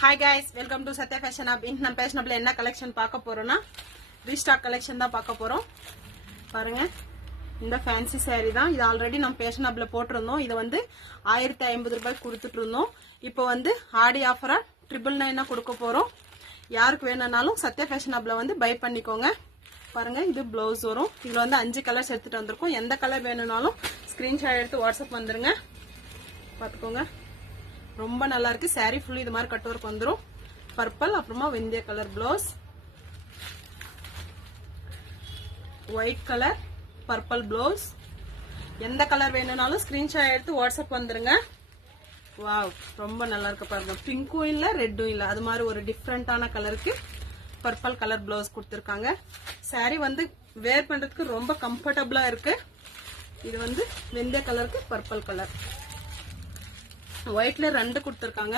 Hi guys, welcome to Sathya fashion hub. இன்னைக்கு நம்ம fashion ஹப்ல என்ன கலெக்ஷன் பார்க்க போறோம்னா ரீஸ்டாக் கலெக்ஷன் தான் பார்க்க போறோம். பாருங்க, இந்த ஃபேன்சி saree தான். இது ஆல்ரெடி நம்ம ஃபேஷன் ஹப்ல போட்டிருந்தோம். இது வந்து 1050 ரூபாய்க்கு கொடுத்துட்டு இருந்தோம். இப்போ வந்து ஆடி ஆஃபரா 999 கொடுக்க போறோம். யாருக்கு வேணும்னாலும் சத்யா ஃபேஷன் ஹப்ல வந்து பை பண்ணிக்கோங்க. பாருங்க, இது பிளவுஸ் வரும். இதுல வந்து 5 கலர்ஸ் எடுத்துட்டு வந்திருக்கோம். எந்த கலர் வேணும்னாலும் ஸ்கிரீன்ஷாட் எடுத்து வாட்ஸ்அப் வந்துருங்க. பாத்துக்கோங்க, ரொம்ப நல்லா இருக்கு. saree ஃபுல் இது மாதிரி கட் ஒர்க் வந்துரும். பர்பிள், அப்புறமா வெந்தய colour blouse, white colour purple blouse. எந்த கலர் வேணும்னாலும் ஸ்கிரீன்ஷாட் எடுத்து வாட்ஸ்அப் வந்துருங்க. வாவ், ரொம்ப நல்லா இருக்கு பாருங்க. பிங்க்கும் இல்ல, ரெட்டும் இல்ல, அது மாதிரி ஒரு டிஃப்ரெண்டான கலருக்கு பர்பிள் கலர் பிளவுஸ் கொடுத்துருக்காங்க. saree வந்து வேர் பண்றதுக்கு ரொம்ப கம்ஃபர்டபுளா இருக்கு. இது வந்து வெந்தய கலருக்கு பர்பிள் கலர், ஒயிட்ல 2 கொடுத்துருக்காங்க.